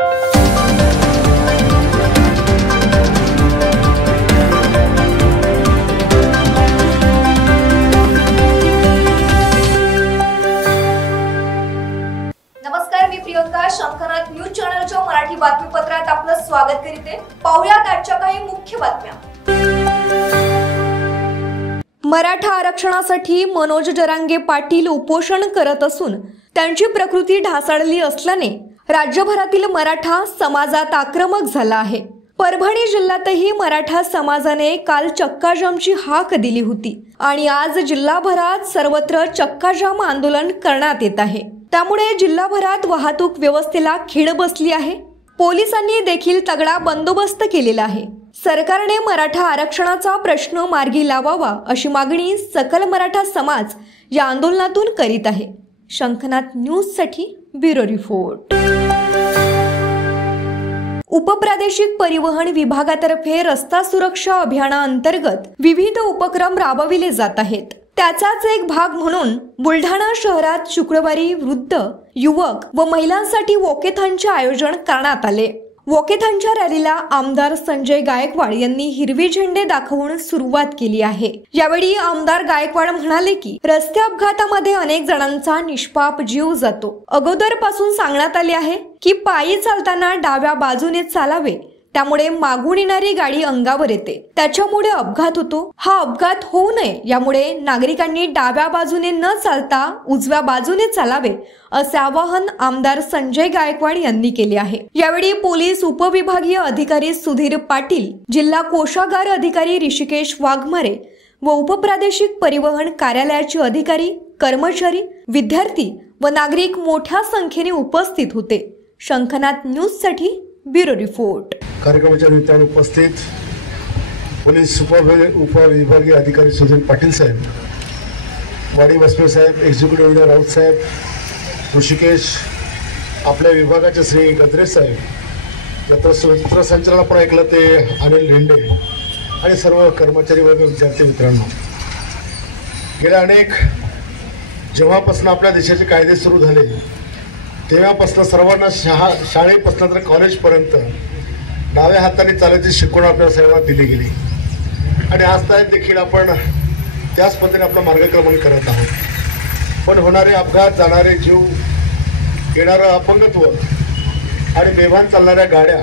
नमस्कार, मी प्रियंका. शंखनाथ न्यूज चॅनलच्या मराठी बातमीपत्रात आपलं स्वागत करते. पाहुयात आजच्या काही मुख्य बातम्या. मराठा आरक्षणासाठी मनोज जरांगे पाटील उपोषण करत असून त्यांची प्रकृती ढासळली असल्याने राज्यभरातील मराठा समाजात आक्रमक झाला आहे. परभणी जिल्ह्यातही मराठा समाजाने काल चक्काजामची हाक दिली होती आणि आज जिल्हाभरात सर्वत्र चक्काजाम आंदोलन करण्यात येत आहे. त्यामुळे जिल्हाभरात वाहतूक व्यवस्थेला खीळ बसली आहे. पोलिसांनी देखील तगडा बंदोबस्त केलेला आहे. सरकारने मराठा आरक्षणाचा प्रश्न मार्गी लावावा अशी मागणी सकल मराठा समाज या आंदोलनातून करीत आहे. शंखनाथ न्यूजसाठी ब्युरो रिपोर्ट. उपप्रादेशिक परिवहन विभागातर्फे रस्ता सुरक्षा अभियानाअंतर्गत विविध उपक्रम राबविले जात आहेत. त्याचाच एक भाग म्हणून बुलढाणा शहरात शुक्रवारी वृद्ध, युवक व महिलांसाठी वॉकेथॉनचे आयोजन करण्यात आले. वॉकेथॉनच्या रॅलीला आमदार संजय गायकवाड यांनी हिरवे झेंडे दाखवून सुरुवात केली आहे. यावेळी आमदार गायकवाड म्हणाले की रस्ते अपघातामध्ये अनेक जणांचा निष्पाप जीव जातो. अगोदरपासून सांगण्यात आले आहे की पायी चालताना डाव्या बाजूने चालावे, त्यामुळे मागून येणारी गाडी अंगावर येते, त्याच्यामुळे अपघात होतो. हा अपघात होऊ नये यामुळे नागरिकांनी डाव्या बाजूने न चालता उजव्या बाजूने चालावे असे आवाहन आमदार संजय गायकवाड यांनी केले आहे. यावेळी पोलीस उपविभागीय अधिकारी सुधीर पाटील, जिल्हा कोषागार अधिकारी ऋषिकेश वाघमारे व उपप्रादेशिक परिवहन कार्यालयाचे अधिकारी, कर्मचारी, विद्यार्थी व नागरिक मोठ्या संख्येने उपस्थित होते. शंखनाथ न्यूजसाठी ब्युरो रिपोर्ट. कार्यक्रमाच्या निमित्ताने उपस्थित पोलीस उपविभागीय अधिकारी सुधीर पाटील साहेब, वाडी बसवे साहेब, एक्झिक्युटिव्ह इंजिनियर राऊत साहेब, ऋषिकेश, आपल्या विभागाचे श्री गद्रे साहेब, त्यात सूत्रसंचालन आपण ऐकलं ते अनिल लेंडे आणि सर्व कर्मचारी वर्ग, विद्यार्थी मित्रांनो, गेल्या अनेक जेव्हापासून आपल्या देशाचे कायदे सुरू झाले तेव्हापासून सर्वांना शाळेपासून तर कॉलेजपर्यंत डाव्या हाताने चालायची शिकवण आपल्याला सर्वांना दिली गेली आणि आज देखील आपण त्याच पद्धतीने आपलं मार्गक्रमण करत आहोत. पण होणारे अपघात, जाणारे जीव, येणारं अपंगत्व आणि बेभान चालणाऱ्या गाड्या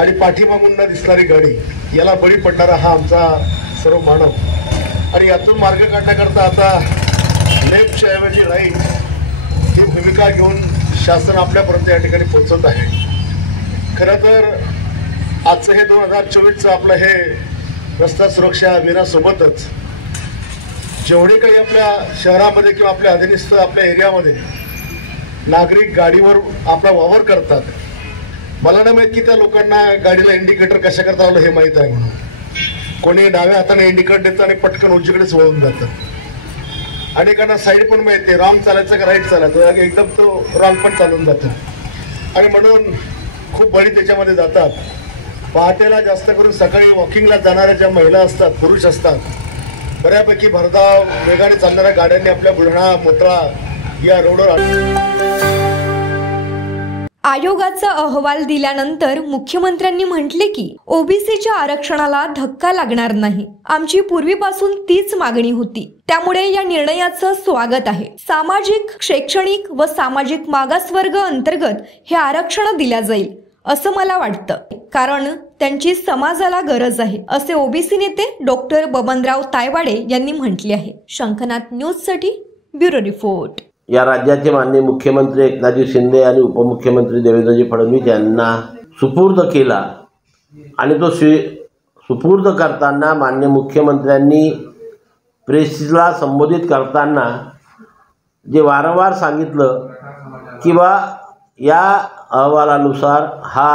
आणि पाठीमागून न दिसणारी गाडी याला बळी पडणारा हा आमचा सर्व मानव आणि यातून मार्ग काढण्याकरता आता लेफ्टच्या ऐवजी राईट ही भूमिका घेऊन शासन आपल्यापर्यंत या ठिकाणी पोहोचत आहे. खरं तर आजचं हे 2024चं आपलं हे रस्ता सुरक्षा अभियानासोबतच जेवढे काही आपल्या शहरामध्ये किंवा आपल्या अधीनस्थ आपल्या एरियामध्ये नागरिक गाडीवर आपला वावर करतात, मला नाही माहीत की त्या लोकांना गाडीला इंडिकेटर कशा करता आलं हे माहीत आहे म्हणून. कोणी डाव्या हाताने इंडिकेटर देतं आणि पटकन उजवीकडेच वळून जातं. अनेकांना साईड पण माहिती आहे, रॉंग चालायचं का राईट चालायचं, एकदम तो रॉंग पण चालून जातो आणि म्हणून खूप बळी त्याच्यामध्ये जातात. पहाटेला जास्त करून सकाळी वॉकिंगला जाणाऱ्या ज्या महिला असतात, पुरुष असतात, बऱ्यापैकी भरधाव वेगाने चालणाऱ्या गाड्यांनी आपल्या बुलढाणा, मोताळा या रोडवर आयोगाचा अहवाल दिल्यानंतर मुख्यमंत्र्यांनी म्हटले की ओबीसीच्या आरक्षणाला धक्का लागणार नाही. आमची पूर्वीपासून तीच मागणी होती, त्यामुळे या निर्णयाचं स्वागत आहे. सामाजिक, शैक्षणिक व सामाजिक मागासवर्ग अंतर्गत हे आरक्षण दिल्या जाईल असं मला वाटतं, कारण त्यांची समाजाला गरज आहे, असे ओबीसी नेते डॉक्टर बबनराव तायवाडे यांनी म्हटले आहे. शंखनाथ न्यूजसाठी ब्युरो रिपोर्ट. या राज्याचे माननीय मुख्यमंत्री एकनाथजी शिंदे आणि उपमुख्यमंत्री देवेंद्रजी फडणवीस यांना सुपूर्द केला आणि तो सुपूर्द करताना माननीय मुख्यमंत्र्यांनी प्रेसला संबोधित करताना जे वारंवार सांगितलं की या अहवालानुसार हा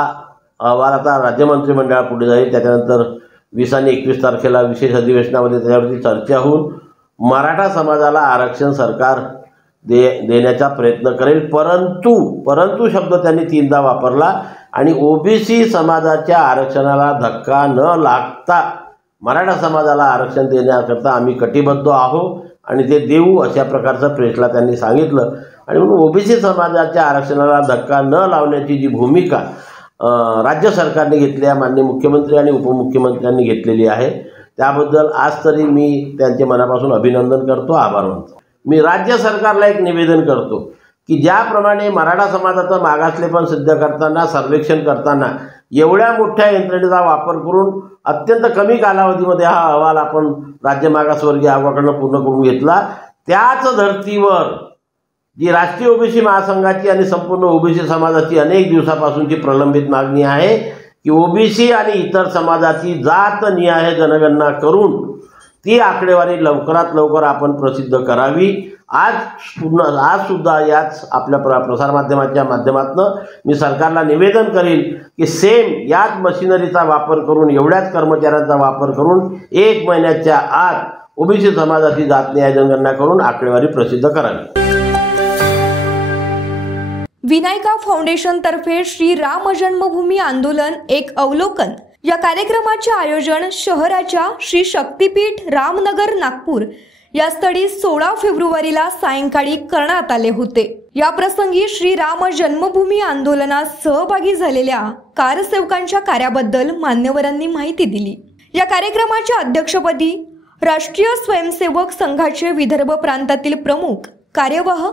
अहवाल आता राज्य मंत्रिमंडळापुढे जाईल, त्याच्यानंतर 20 आणि 21 तारखेला विशेष अधिवेशनामध्ये त्याच्यावरती चर्चा होऊन मराठा समाजाला आरक्षण सरकार देण्याचा प्रयत्न करेल. परंतु शब्द त्यांनी 3दा वापरला आणि ओबीसी समाजाच्या आरक्षणाला धक्का न लागता मराठा समाजाला आरक्षण देण्याकरता आम्ही कटिबद्ध आहोत आणि ते देऊ अशा प्रकारचं प्रेसला त्यांनी सांगितलं. आणि म्हणून ओबीसी समाजाच्या आरक्षणाला धक्का न लावण्याची जी भूमिका राज्य सरकारने घेतली आहे, माननीय मुख्यमंत्री आणि उपमुख्यमंत्र्यांनी घेतलेली आहे, त्याबद्दल आज तरी मी त्यांचे मनापासून अभिनंदन करतो, आभार मानतो. मी राज्य सरकारला एक निवेदन करतो की ज्याप्रमाणे मराठा समाजाचं मागासलेपण सिद्ध करताना, सर्वेक्षण करताना एवढ्या मोठ्या यंत्रणेचा वापर करून अत्यंत कमी कालावधीमध्ये हा अहवाल आपण राज्य मागासवर्गीय आयोगाकडून पूर्ण करून घेतला, त्याच धर्तीवर जी राष्ट्रीय ओबीसी महासंघाची आणि संपूर्ण ओबीसी समाजाची अनेक दिवसापासूनची प्रलंबित मागणी आहे की ओबीसी आणि इतर समाजाची जातनिहाय जनगणना करून ती आकडेवारी लवकरात लवकर आपण प्रसिद्ध करावी. आज सुद्धा याच आपल्या प्रसारमाध्यमाच्या माध्यमातून मी सरकारला निवेदन करेल की सेम याच मशिनरीचा वापर करून, एवढ्याच कर्मचाऱ्यांचा वापर करून 1 महिन्याच्या आत ओबीसी समाजाची जातनिहाय जनगणना करून आकडेवारी प्रसिद्ध करावी. विनायका फाउंडेशन तर्फे श्री राम जन्मभूमी आंदोलन एक अवलोकन या कार्यक्रमाचे आयोजन शहराच्या श्री शक्तीपीठ रामनगर नागपूर या स्थळी 16 फेब्रुवारीला सायंकाळी करण्यात आले होते. या प्रसंगी श्री राम जन्मभूमी आंदोलनात सहभागी झालेल्या कारसेवकांच्या कार्याबद्दल मान्यवरांनी माहिती दिली. या कार्यक्रमाच्या अध्यक्षपदी राष्ट्रीय स्वयंसेवक संघाचे विदर्भ प्रांतातील प्रमुख कार्यवाह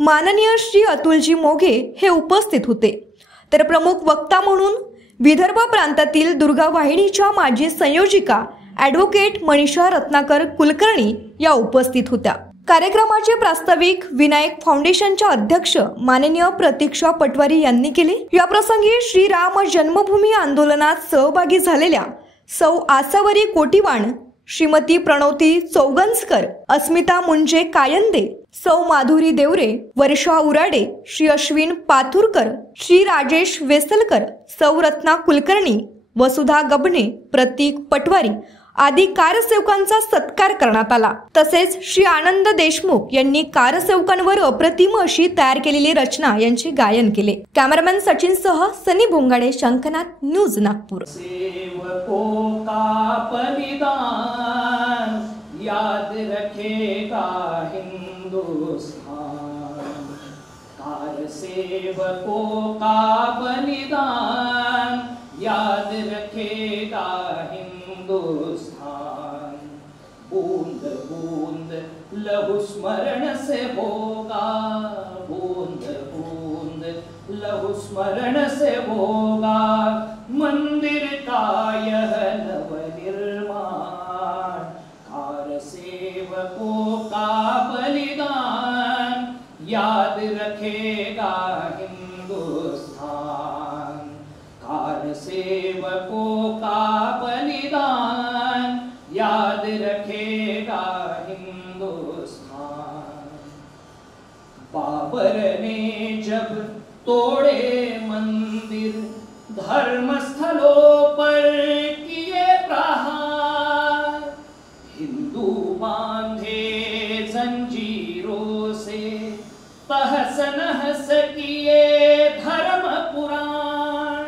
माननीय श्री अतुलजी मोघे हे उपस्थित होते. तर प्रमुख वक्ता म्हणून विदर्भ प्रांतातील दुर्गा वाहिनीच्या माजी संयोजिका ॲडव्होकेट मनीषा रत्नाकर कुलकर्णी या उपस्थित होत्या. कार्यक्रमाचे प्रास्ताविक विनायक फाउंडेशनच्या अध्यक्ष माननीय प्रतीक्षा पटवारी यांनी केले. या प्रसंगी श्री राम जन्मभूमी आंदोलनात सहभागी झालेल्या सौ आसावरी कोटीवाण, श्रीमती प्रणवती चौगंजकर, अस्मिता मुंजे कायंदे, सौ माधुरी देवरे, वर्षा उराडे, श्री अश्विन पाथुरकर, श्री राजेश वेसलकर, सौ रत्ना कुलकर्णी, वसुधा गबणे, प्रतीक पटवारी आदी कारसेवकांचा सत्कार करण्यात आला. तसेच श्री आनंद देशमुख यांनी कारसेवकांवर अप्रतिम अशी तयार केलेली रचना यांचे गायन केले. कॅमेरामॅन सचिन सह सनी भोंगाडे, शंखनाथ न्यूज नागपूर. सेवकों का बलिदान याद रखेगा हिंदुस्तान, कारसेवकों का बलिदान याद रखेगा हिंदुस्तान, बूंद बूंद लहू स्मरण से होगा, बूंद बूंद लहू स्मरण से होगा मंदिर का यह नवनिर्माण, कारसेवकों का बलिदान याद रखेगा हिंदुस्तान, कारसेवकों का बलिदान याद रखेगा हिंदुस्तान. बाबर ने जब तोड़े मंदिर, धर्मस्थलों पर किए प्रहार, हिंदू बांधे जंजीरों से तहस नहस किए धर्म पुराण,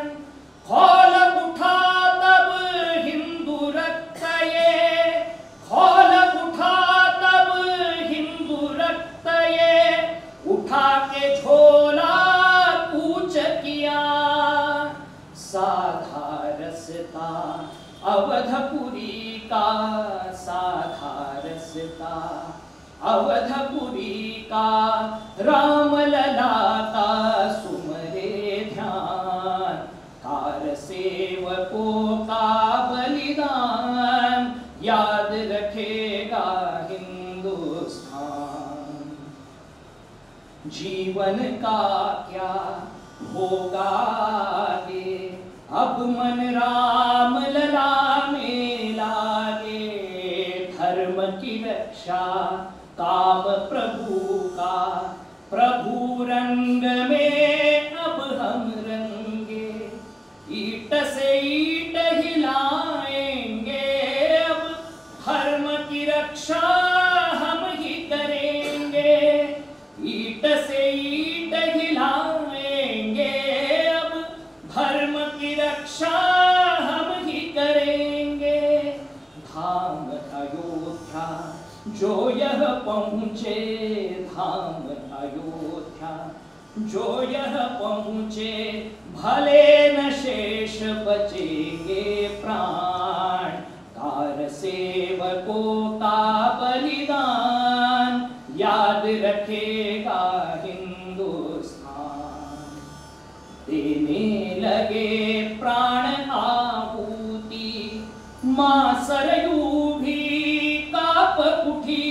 खोल उठा तब हिंदू रक्त ये, खोल उठा तब हिंदू रक्त ये, उठा के झोला कूच किया, साधा रस्ता अवधपुरी का, साधा रस्ता अवधपुरी का, रामलला का सुमरे ध्यान, कारसेवकों का बलिदान याद रखेगा हिंदुस्तान. जीवन का क्या होगा आगे, अब मन राम लला में लागे, धर्म की रक्षा काम प्रभु का, प्रभु रंग में अब हम रंगे, ईट से ईट हिलाएंगे, अब धर्म की रक्षा हम ही करेंगे, ईट से ईट हिलाएंगे, अब धर्म की रक्षा हम ही करेंगे. धाम अयोध्या जो यह पहुँचे, धाम अयोध्या जो यह पहुँचे भले न शेष बचेंगे प्राण, कार सेवकों का बलिदान याद रखेगा हिंदुस्तान। देने लगे प्राण आहुति माँ सरयू भी काप उठी,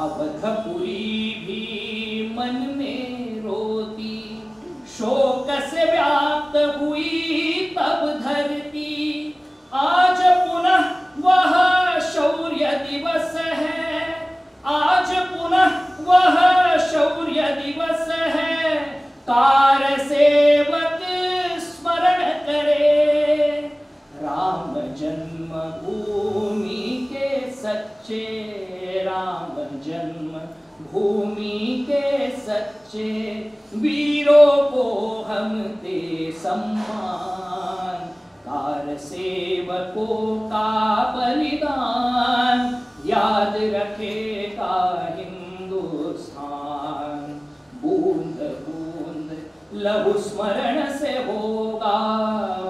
अवधपुरी भी मन में रोती, शोक से व्याप्त हुई तब धरती। आज पुनः वह शौर्य दिवस है, आज पुनः वह शौर्य दिवस है, कार सेवक स्मरण करे। राम जन्म भूमि के सच्चे, राम जन्म भूमि के सच्चे, वीरों को हम दे सम्मान, कार सेवकों का बलिदान याद रखेगा हिंदुस्तान। बूंद बूंद लहू स्मरण से होगा,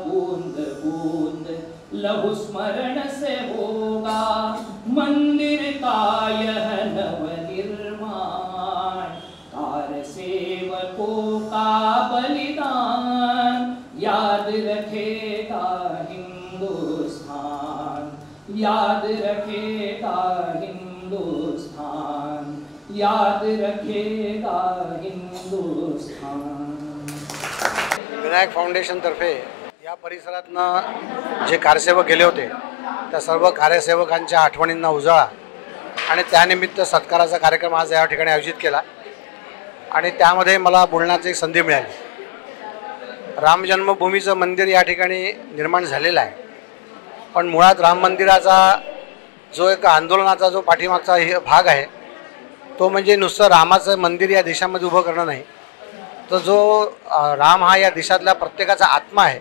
बूंद बूंद लहू स्मरण से होगा, मंदिर का यह नवनिर्माण, कार सेवकों का बलिदान याद रखेगा हिंदुस्तान, याद रखेगा हिंदुस्तान, याद रखेगा हिंदुस्तान। विनायक फाउंडेशनतर्फे या परिसरातनं जे कार्यसेवक गेले होते त्या सर्व कार्यसेवकांच्या आठवणींना उजाळा आणि त्यानिमित्त सत्काराचा कार्यक्रम आज या ठिकाणी आयोजित केला आणि त्यामध्ये मला बोलण्याची एक संधी मिळाली। राम जन्मभूमीचं मंदिर या ठिकाणी निर्माण झालेलं आहे, पण मुळात राम मंदिराचा जो एक आंदोलनाचा जो पाठीमागचा भाग आहे तो म्हणजे नुसतं रामाचं मंदिर या देशामध्ये उभं करणं नाही, तर जो राम हा या देशातल्या प्रत्येकाचा आत्मा आहे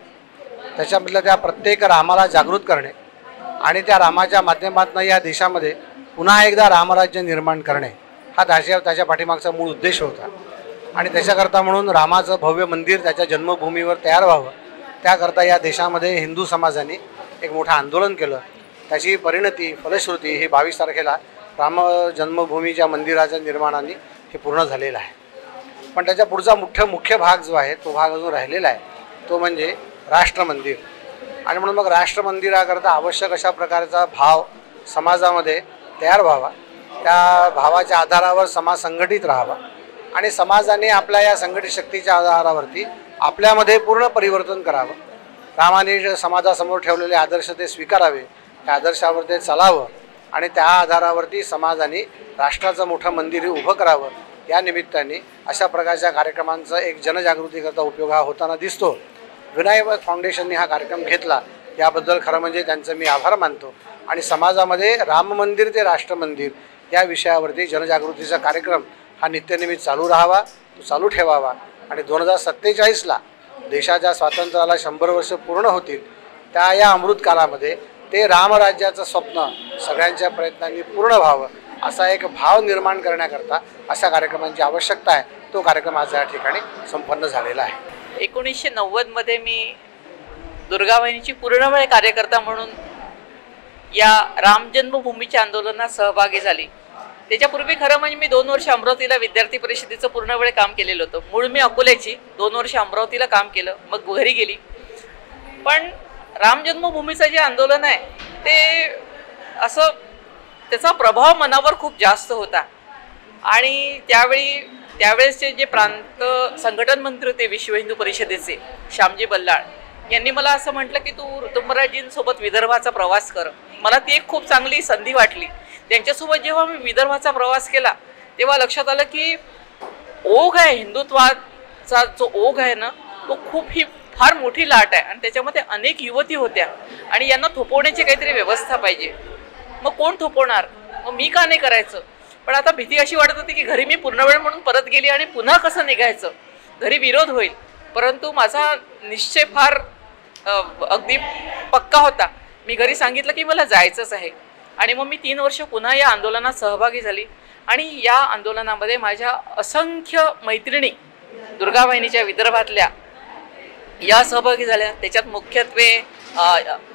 त्याच्यामधलं त्या प्रत्येक रामाला जागृत करणे आणि त्या रामाच्या माध्यमातून या देशामध्ये पुन्हा एकदा रामराज्य निर्माण करणे हा त्याच्या पाठीमागचा मूळ उद्देश होता। आणि त्याच्याकरता म्हणून रामाचं भव्य मंदिर त्याच्या जन्मभूमीवर तयार व्हावं त्याकरता या देशामध्ये हिंदू समाजाने एक मोठं आंदोलन केलं। त्याची परिणती फलश्रुती ही 22 तारखेला राम जन्मभूमीच्या मंदिराच्या निर्माणाने हे पूर्ण झालेलं आहे। पण त्याच्या पुढचा मुख्य भाग जो आहे तो भाग अजून राहिलेला आहे, तो म्हणजे राष्ट्र मंदिर। आणि म्हणून मग राष्ट्र मंदिराकरता आवश्यक अशा प्रकारचा भाव समाजामध्ये तयार व्हावा, त्या भावाच्या आधारावर समाज संघटित राहावा आणि समाजाने आपल्या या संघटित शक्तीच्या आधारावरती आपल्यामध्ये पूर्ण परिवर्तन करावं। रामाने समाजासमोर ठेवलेले आदर्श ते स्वीकारावे, त्या आदर्शावर ते चालावं आणि त्या आधारावरती समाजाने राष्ट्राचं मोठं मंदिर उभं करावं। या निमित्ताने अशा प्रकारच्या कार्यक्रमांचा एक जनजागृतीकरता उपयोग हा होताना दिसतो। विनायक फाउंडेशनने हा कार्यक्रम घेतला याबद्दल खरं म्हणजे त्यांचं मी आभार मानतो आणि समाजामध्ये राम मंदिर ते राष्ट्र मंदिर या विषयावरती जनजागृतीचा कार्यक्रम हा नित्यनियमित चालू राहावा, तो चालू ठेवावा आणि 2047ला देशाच्या स्वातंत्र्याला 100 वर्ष पूर्ण होतील त्या या अमृतकालामध्ये ते रामराज्याचं स्वप्न सगळ्यांच्या प्रयत्नांनी पूर्ण व्हावं असा एक भाव निर्माण करण्याकरता अशा कार्यक्रमांची आवश्यकता आहे। तो कार्यक्रम आज या ठिकाणी संपन्न झालेला आहे। 1990 मध्ये मी दुर्गावाहिनीची पूर्ण वेळ कार्यकर्ता म्हणून या राम जन्मभूमीच्या आंदोलनात सहभागी झाली। त्याच्यापूर्वी खरं म्हणजे मी 2 वर्ष अमरावतीला विद्यार्थी परिषदेचं पूर्ण वेळ काम केलेलं होतं। मूळ मी अकोल्याची, 2 वर्ष अमरावतीला काम केलं, मग घरी गेली। पण राम जन्मभूमीचं जे आंदोलन आहे ते असं त्याचा प्रभाव मनावर खूप जास्त होता आणि त्यावेळेसचे जे प्रांत संघटन मंत्री होते विश्व हिंदू परिषदेचे श्यामजी बल्लाळ यांनी मला असं म्हटलं की तू ऋतुंबराजींसोबत विदर्भाचा प्रवास कर। मला ती एक खूप चांगली संधी वाटली। त्यांच्यासोबत जेव्हा मी विदर्भाचा प्रवास केला तेव्हा लक्षात आलं की ओघ आहे हिंदुत्वाचा, जो ओघ आहे ना तो खूप ही फार मोठी लाट आहे आणि त्याच्यामध्ये अनेक युवती होत्या आणि यांना थोपवण्याची काहीतरी व्यवस्था पाहिजे। मग कोण थोपवणार, मग मी का नाही करायचं। पण आता भीती अशी वाटत होती की घरी मी पूर्ण वेळ म्हणून परत गेली आणि पुन्हा कसं निघायचं, घरी विरोध होईल। परंतु माझा निश्चय फार अगदी पक्का होता। मी घरी सांगितलं की मला जायचंच आहे आणि मग मी 3 वर्ष पुन्हा या आंदोलनात सहभागी झाली आणि या आंदोलनामध्ये माझ्या असंख्य मैत्रिणी दुर्गावाहिनीच्या विदर्भातल्या या सहभागी झाल्या. त्याच्यात मुख्यत्वे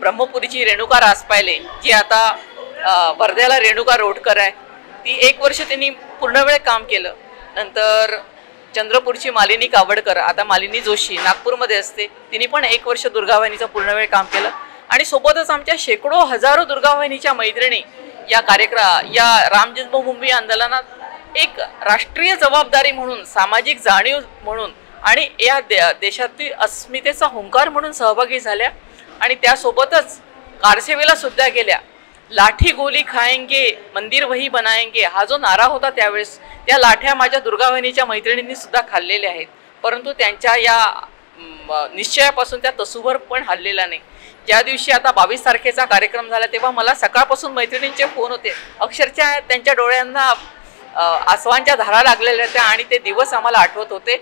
ब्रह्मपुरीची रेणुका रासपायले, जी आता वर्ध्याला रेणुका रोडकर आहे, ती 1 वर्ष त्यांनी पूर्णवेळ काम केलं. नंतर चंद्रपूरची मालिनी कावडकर, आता मालिनी जोशी नागपूरमध्ये असते, तिने पण 1 वर्ष दुर्गावाहिनीचं पूर्णवेळ काम केलं. आणि सोबतच आमच्या शेकडो हजारो दुर्गावाहिनीच्या मैत्रिणी या राम जन्मभूमी आंदोलनात एक राष्ट्रीय जबाबदारी म्हणून, सामाजिक जाणीव म्हणून आणि या देशातील अस्मितेचा हुंकार म्हणून सहभागी झाल्या. आणि त्यासोबतच कारसेवेला सुद्धा गेल्या. लाठी गोली खाएंगे मंदिर वही बनाएंगे हा जो नारा होता त्यावेळेस, त्या लाठ्या माझ्या दुर्गावाहिनीच्या मैत्रिणींनी सुद्धा खाल्लेल्या आहेत. परंतु त्यांच्या या निश्चयापासून त्या तसूभर पण हललेला नाही. ज्या दिवशी आता 22 तारखेचा कार्यक्रम झाला तेव्हा मला सकाळपासून मैत्रिणींचे फोन होते. अक्षरशः त्यांच्या डोळ्यांना आसवांच्या धारा लागलेल्या होत्या आणि ते दिवस आम्हाला आठवत होते.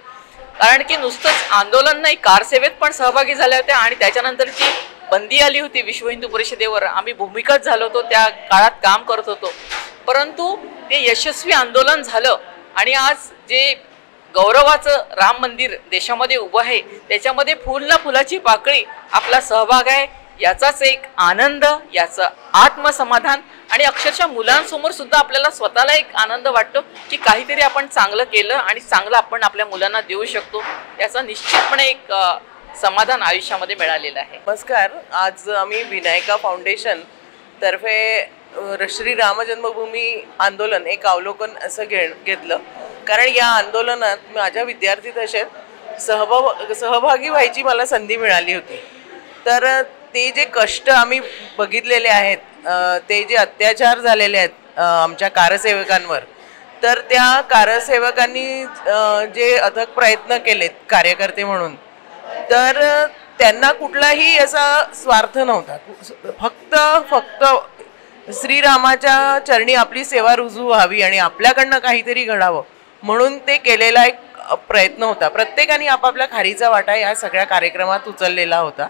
कारण की नुसतंच आंदोलन नाही, कारसेवेत पण सहभागी झाल्या होत्या. आणि त्याच्यानंतरची बंदी आली होती विश्व हिंदू परिषदेवर, आम्ही भूमिगत झालो होतो, त्या काळात काम करत होतो. परंतु ते यशस्वी आंदोलन झालं आणि आज जे गौरवाचं राम मंदिर देशामध्ये उभं आहे त्याच्यामध्ये फुल ना फुलाची पाकळी आपला सहभाग आहे. याचाच एक आनंद, याचं आत्मसमाधान आणि अक्षरशः मुलांसमोर सुद्धा आपल्याला स्वतःला एक आनंद वाटतो की काहीतरी आपण चांगलं केलं आणि चांगलं आपण आपल्या मुलांना देऊ शकतो. याचा निश्चितपणे एक समाधान आयुष्यामध्ये मिळालेलं आहे. नमस्कार. आज आम्ही विनायका फाउंडेशन तर्फे श्री राम जन्मभूमी आंदोलन एक अवलोकन असं घेतलं. कारण या आंदोलनात माझ्या विद्यार्थी दशेत सहभागी व्हायची मला संधी मिळाली होती. तर ते जे कष्ट आम्ही बघितलेले आहेत, ते जे अत्याचार झालेले आहेत आमच्या कारसेवकांवर, तर त्या कारसेवकांनी जे अथक प्रयत्न केलेत कार्यकर्ते म्हणून, तर त्यांना कुठलाही असा स्वार्थ नव्हता. फक्त श्रीरामाच्या चरणी आपली सेवा रुजू व्हावी आणि आपल्याकडनं काहीतरी घडावं म्हणून ते केलेला एक प्रयत्न होता. प्रत्येकाने आपापल्या खारीचा वाटा या सगळ्या कार्यक्रमात उचललेला होता.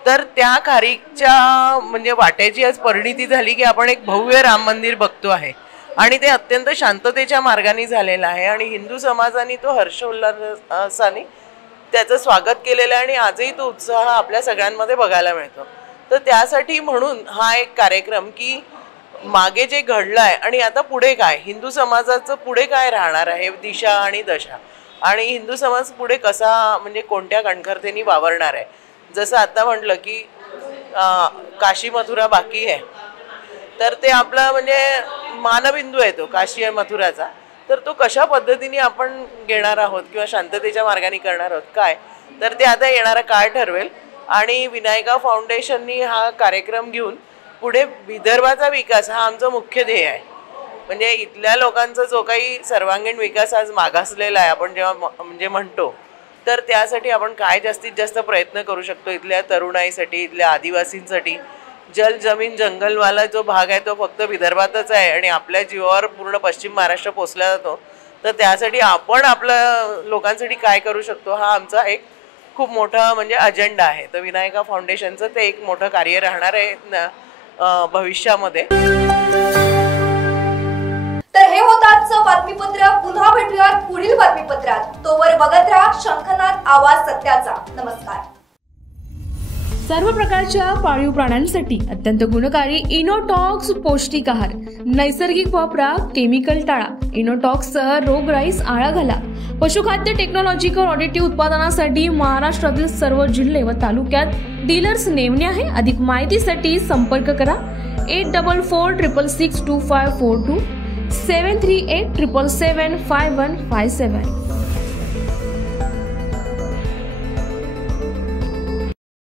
तर त्या खारीच्या म्हणजे वाट्याची आज परिणिती झाली की आपण एक भव्य राम मंदिर बघतो आहे आणि ते अत्यंत शांततेच्या मार्गाने झालेलं आहे. आणि हिंदू समाजाने तो हर्षोल्लासाने त्याचं स्वागत केलेलं आहे आणि आजही तो उत्साह आपल्या सगळ्यांमध्ये बघायला मिळतो. तर त्यासाठी म्हणून हा एक कार्यक्रम की मागे जे घडलं आहे आणि आता पुढे काय, हिंदू समाजाचं पुढे काय राहणार आहे, दिशा आणि दशा, आणि हिंदू समाज पुढे कसा म्हणजे कोणत्या कणखरतेने वावरणार आहे. जसं आता म्हटलं की काशी मथुरा बाकी आहे, तर ते आपला म्हणजे मानबिंदू आहे तो काशी आणि मथुराचा. तर तो कशा पद्धतीने आपण घेणार आहोत किंवा शांततेच्या मार्गाने करणार आहोत काय, तर ते आता येणारा काळ ठरवेल. आणि विनायका फाउंडेशननी हा कार्यक्रम घेऊन पुढे विदर्भाचा विकास हा आमचं मुख्य ध्येय आहे. म्हणजे इथल्या लोकांचा जो काही सर्वांगीण विकास आज मागासलेला आहे आपण जेव्हा म्हणजे म्हणतो, तर त्यासाठी आपण काय जास्तीत जास्त प्रयत्न करू शकतो. इथल्या तरुणाईसाठी, इथल्या आदिवासींसाठी जल जमीन जंगलवाला जो भाग आहे तो फक्त विदर्भातच आहे आणि आपल्या जीवावर पूर्ण पश्चिम महाराष्ट्र पोचला जातो. तर त्यासाठी आपण आपल्या लोकांसाठी काय करू शकतो हा आमचा एक खूप मोठा म्हणजे अजेंडा आहे. तर विनायका फाउंडेशनचं ते एक मोठं कार्य राहणार आहे भविष्यामध्ये. तर हे होतं आजचं बातमीपत्र. पुन्हा भेटूयात पुढील बातमीपत्रात. तोवर बघत राहा शंखनाद आवाज सत्याचा. नमस्कार. सर्व प्रकारच्या पाळीव प्राण्यांसाठी अत्यंत गुणकारी इनोटॉक्स पौष्टिक आहार. नैसर्गिक वापरा, केमिकल टाळा. इनोटॉक्ससह रोगराईस आळा घाला. पशुखाद्य टेक्नॉलॉजिकल ऑडिटिव्ह उत्पादनासाठी महाराष्ट्रातील सर्व जिल्हे व तालुक्यात डीलर्स नेमणे आहे. अधिक माहितीसाठी संपर्क करा 8446662542 738777557.